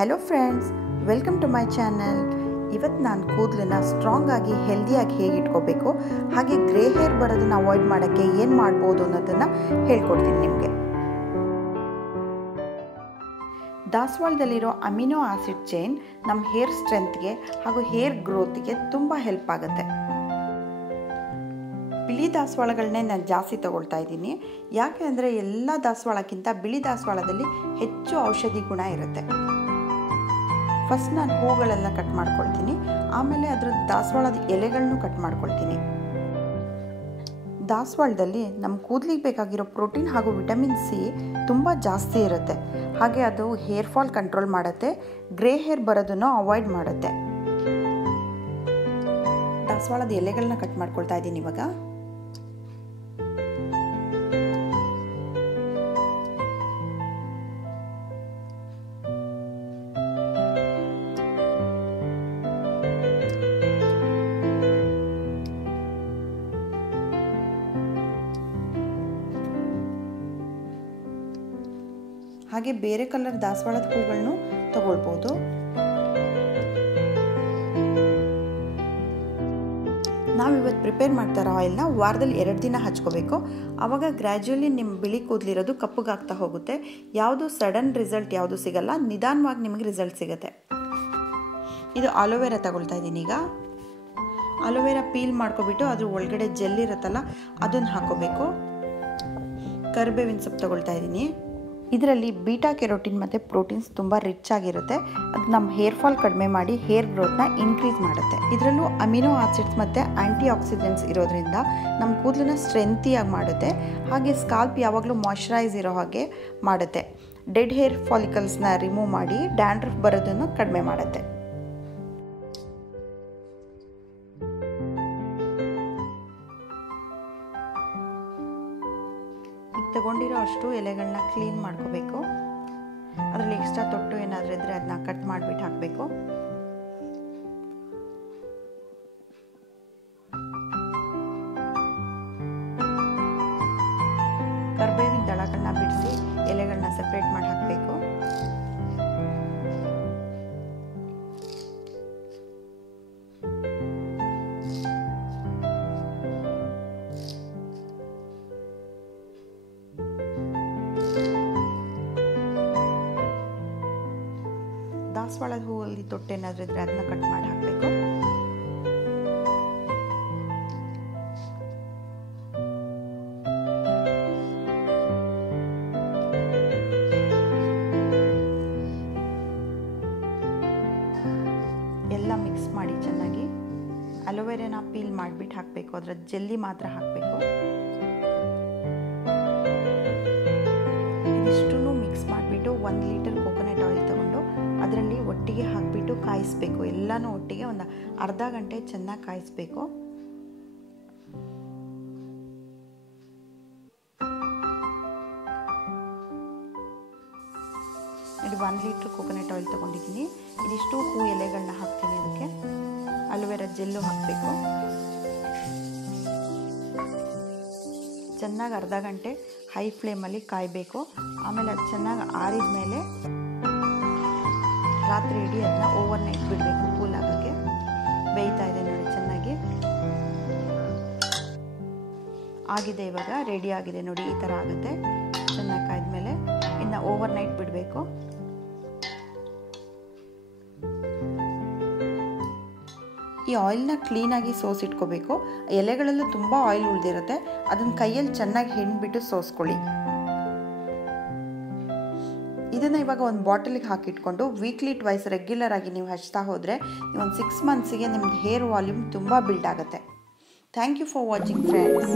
Hello friends, welcome to my channel. ಇವತ್ತು ನಾನು ಕೂದಲನ್ನ strong ಆಗಿ ಹೆಲ್ದಿಯಾಗಿ ಹೇಗೆ ಇಟ್ಕೋಬೇಕು ಹಾಗೆ ಗ್ರೇ ಹೇರ್ ಬರೋದನ್ನ ಅವಾಯ್ಡ್ ಮಾಡೋಕ್ಕೆ ಏನು ಮಾಡ್ಬೋದು ಅನ್ನೋದನ್ನ ಹೇಳ್ಕೊಡ್ತೀನಿ ನಿಮಗೆ। ದಾಸವಾಳದಲ್ಲಿರೋ ಅಮಿನೋ ಆಸಿಡ್ ಚೈನ್ ನಮ್ಮ ಹೇರ್ ಸ್ಟ್ರೆಂತ್ಗೆ ಹಾಗೂ ಹೇರ್ ಗ್ರೋತ್ಗೆ ತುಂಬ ಹೆಲ್ಪ್ ಆಗುತ್ತೆ। ಬಿಳಿ ದಾಸವಾಳಗಳನ್ನೇ ನಾನು ಜಾಸ್ತಿ ತಗೊಳ್ತಾ ಇದ್ದೀನಿ, ಯಾಕೆ ಅಂದರೆ ಎಲ್ಲ ದಾಸವಾಳಕ್ಕಿಂತ ಬಿಳಿ ದಾಸವಾಳದಲ್ಲಿ ಹೆಚ್ಚು ಔಷಧಿ ಗುಣ ಇರುತ್ತೆ। ಫಸ್ಟ್ ನಾನು ಹೂಗಳೆಲ್ಲ ಕಟ್ ಮಾಡ್ಕೊಳ್ತೀನಿ, ಆಮೇಲೆ ಅದರ ದಾಸವಾಳದ ಎಲೆಗಳನ್ನು ಕಟ್ ಮಾಡ್ಕೊಳ್ತೀನಿ। ದಾಸವಾಳದಲ್ಲಿ ನಮ್ಮ ಕೂದಲಿಗೆ ಬೇಕಾಗಿರೋ ಪ್ರೋಟೀನ್ ಹಾಗೂ ವಿಟಮಿನ್ ಸಿ ತುಂಬ ಜಾಸ್ತಿ ಇರುತ್ತೆ, ಹಾಗೆ ಅದು ಹೇರ್ ಫಾಲ್ ಕಂಟ್ರೋಲ್ ಮಾಡುತ್ತೆ, ಗ್ರೇ ಹೇರ್ ಬರೋದನ್ನು ಅವಾಯ್ಡ್ ಮಾಡುತ್ತೆ। ದಾಸವಾಳದ ಎಲೆಗಳನ್ನ ಕಟ್ ಮಾಡ್ಕೊಳ್ತಾ ಇದ್ದೀನಿ ಇವಾಗ। ಹಾಗೆ ಬೇರೆ ಕಲರ್ ದಾಸವಾಳದ ಹೂಗಳನ್ನು ತಗೊಳ್ಬೋದು। ನಾವಿವತ್ತು ಪ್ರಿಪೇರ್ ಮಾಡ್ತಾ ಇರೋ ಆಯಿಲ್ನ ವಾರದಲ್ಲಿ 2 ದಿನ ಹಚ್ಕೋಬೇಕು, ಆವಾಗ ಗ್ರ್ಯಾಜುಯಲಿ ನಿಮ್ಮ ಬಿಳಿ ಕೂದಲಿರೋದು ಕಪ್ಪಗಾಗ್ತಾ ಹೋಗುತ್ತೆ। ಯಾವುದು ಸಡನ್ ರಿಸಲ್ಟ್ ಯಾವುದು ಸಿಗಲ್ಲ, ನಿಧಾನವಾಗಿ ನಿಮಗೆ ರಿಸಲ್ಟ್ ಸಿಗುತ್ತೆ। ಇದು ಆಲೋವೆರಾ ತಗೊಳ್ತಾ ಇದ್ದೀನಿ ಈಗ। ಆಲೋವೆರಾ ಪೀಲ್ ಮಾಡ್ಕೊಬಿಟ್ಟು ಅದ್ರ ಒಳಗಡೆ ಜೆಲ್ ಇರುತ್ತಲ್ಲ ಅದನ್ನು ಹಾಕೋಬೇಕು। ಕರಿಬೇವಿನ ಸೊಪ್ಪು ತಗೊಳ್ತಾ ಇದ್ದೀನಿ, ಇದರಲ್ಲಿ ಬೀಟಾ ಕೆರೋಟಿನ್ ಮತ್ತು ಪ್ರೋಟೀನ್ಸ್ ತುಂಬ ರಿಚ್ ಆಗಿರುತ್ತೆ, ಅದು ನಮ್ಮ ಹೇರ್ ಫಾಲ್ ಕಡಿಮೆ ಮಾಡಿ ಹೇರ್ ಗ್ರೋತ್ನ ಇನ್ಕ್ರೀಸ್ ಮಾಡುತ್ತೆ। ಇದರಲ್ಲೂ ಅಮಿನೋ ಆಸಿಡ್ಸ್ ಮತ್ತು ಆ್ಯಂಟಿ ಆಕ್ಸಿಡೆಂಟ್ಸ್ ಇರೋದ್ರಿಂದ ನಮ್ಮ ಕೂದಲನ್ನ ಸ್ಟ್ರೆಂತಿಯಾಗಿ ಮಾಡುತ್ತೆ, ಹಾಗೆ ಸ್ಕಾಲ್ಪ್ ಯಾವಾಗಲೂ ಮಾಯ್ಶ್ಚರೈಸ್ ಇರೋ ಹಾಗೆ ಮಾಡುತ್ತೆ। ಡೆಡ್ ಹೇರ್ ಫಾಲಿಕಲ್ಸ್ನ ರಿಮೂವ್ ಮಾಡಿ ಡ್ಯಾಂಡ್ರಫ್ ಬರೋದನ್ನು ಕಡಿಮೆ ಮಾಡುತ್ತೆ। ತಗೊಂಡಿರೋ ಅಷ್ಟು ಎಲೆಗಳನ್ನ ಕ್ಲೀನ್ ಮಾಡ್ಕೋಬೇಕು, ಅದರಲ್ಲಿ ಎಕ್ಸ್ಟ್ರಾ ತೊಟ್ಟು ಏನಾದರೂ ಇದ್ದರೆ ಅದನ್ನ ಕಟ್ ಮಾಡಿಬಿಟ್ಟು ಹಾಕಬೇಕು। ಕರಿಬೇವಿನ ದಳಗಳನ್ನ ಬಿಡಿಸಿ ಎಲೆಗಳನ್ನ ಸೆಪ್ರೇಟ್ ಮಾಡಿ ಹಾಕಬೇಕು। ದಾಸವಾಳದ ಹೂವಲ್ಲಿ ತೊಟ್ಟೆ ಏನಾದರೂ ಇದ್ರೆ ಅದನ್ನ ಕಟ್ ಮಾಡಿ ಹಾಕಬೇಕು। ಎಲ್ಲ ಮಿಕ್ಸ್ ಮಾಡಿ ಚೆನ್ನಾಗಿ ಅಲೋವೆರಾನ ಪೀಲ್ ಮಾಡಿಬಿಟ್ಟು ಹಾಕಬೇಕು, ಅದರ ಜೆಲ್ಲಿ ಮಾತ್ರ ಹಾಕಬೇಕು। ಇದಿಷ್ಟನ್ನು ಮಿಕ್ಸ್ ಮಾಡಿಬಿಟ್ಟು 1 ಲೀಟರ್ ಕೋಕೋನಟ್ ಆಯಿಲ್ ತಗೊಂಡು ಅದರಲ್ಲಿ ಒಟ್ಟಿಗೆ ಹಾಕಿಬಿಟ್ಟು ಕಾಯಿಸಬೇಕು। ಎಲ್ಲನೂ ಒಟ್ಟಿಗೆ ಒಂದು ಅರ್ಧ ಗಂಟೆ ಚೆನ್ನಾಗಿ ಕಾಯಿಸಬೇಕು। ಇದು 1 ಲೀಟರ್ ಕೋಕೋನಟ್ ಆಯಿಲ್ ತೊಗೊಂಡಿದ್ದೀನಿ, ಇದಿಷ್ಟು ಹೂ ಎಲೆಗಳನ್ನ ಹಾಕ್ತೀನಿ, ಅದಕ್ಕೆ ಅಲೋವೆರಾ ಜೆಲ್ಲು ಹಾಕಬೇಕು। ಚೆನ್ನಾಗಿ ಅರ್ಧ ಗಂಟೆ ಹೈ ಫ್ಲೇಮಲ್ಲಿ ಕಾಯಬೇಕು, ಆಮೇಲೆ ಅದು ಚೆನ್ನಾಗಿ ಆರಿದ ಮೇಲೆ ರಾತ್ರಿ ಇಡೀ ಅದನ್ನ ಓವರ್ ನೈಟ್ ಬಿಡಬೇಕು ಕೂಲ್ ಆಗೋಕ್ಕೆ। ಬೇಯ್ತಾ ಇದೆ ನೋಡಿ ಚೆನ್ನಾಗಿ ಆಗಿದೆ, ಇವಾಗ ರೆಡಿ ಆಗಿದೆ ನೋಡಿ, ಈ ಥರ ಆಗುತ್ತೆ। ಚೆನ್ನಾಗಿ ಕಾಯ್ದ್ಮೇಲೆ ಇನ್ನು ಓವರ್ ನೈಟ್ ಬಿಡಬೇಕು। ಈ ಆಯಿಲ್ನ ಕ್ಲೀನಾಗಿ ಸೋಸಿಟ್ಕೋಬೇಕು, ಎಲೆಗಳಲ್ಲೂ ತುಂಬ ಆಯಿಲ್ ಉಳಿದಿರುತ್ತೆ, ಅದನ್ನು ಕೈಯಲ್ಲಿ ಚೆನ್ನಾಗಿ ಹಿಂಡ್ಬಿಟ್ಟು ಸೋಸ್ಕೊಳ್ಳಿ। ಇದನ್ನು ಇವಾಗ ಒಂದು ಬಾಟಲಿಗೆ ಹಾಕಿಟ್ಕೊಂಡು ವೀಕ್ಲಿ ಟ್ವೈಸ್ ರೆಗ್ಯುಲರ್ ಆಗಿ ನೀವು ಹಚ್ತಾ ಹೋದರೆ ನೀವು ಒಂದು 6 ಮಂತ್ಸಿಗೆ ನಿಮ್ದು ಹೇರ್ ವಾಲ್ಯೂಮ್ ತುಂಬ ಬಿಲ್ಡ್ ಆಗುತ್ತೆ। Thank you for watching friends.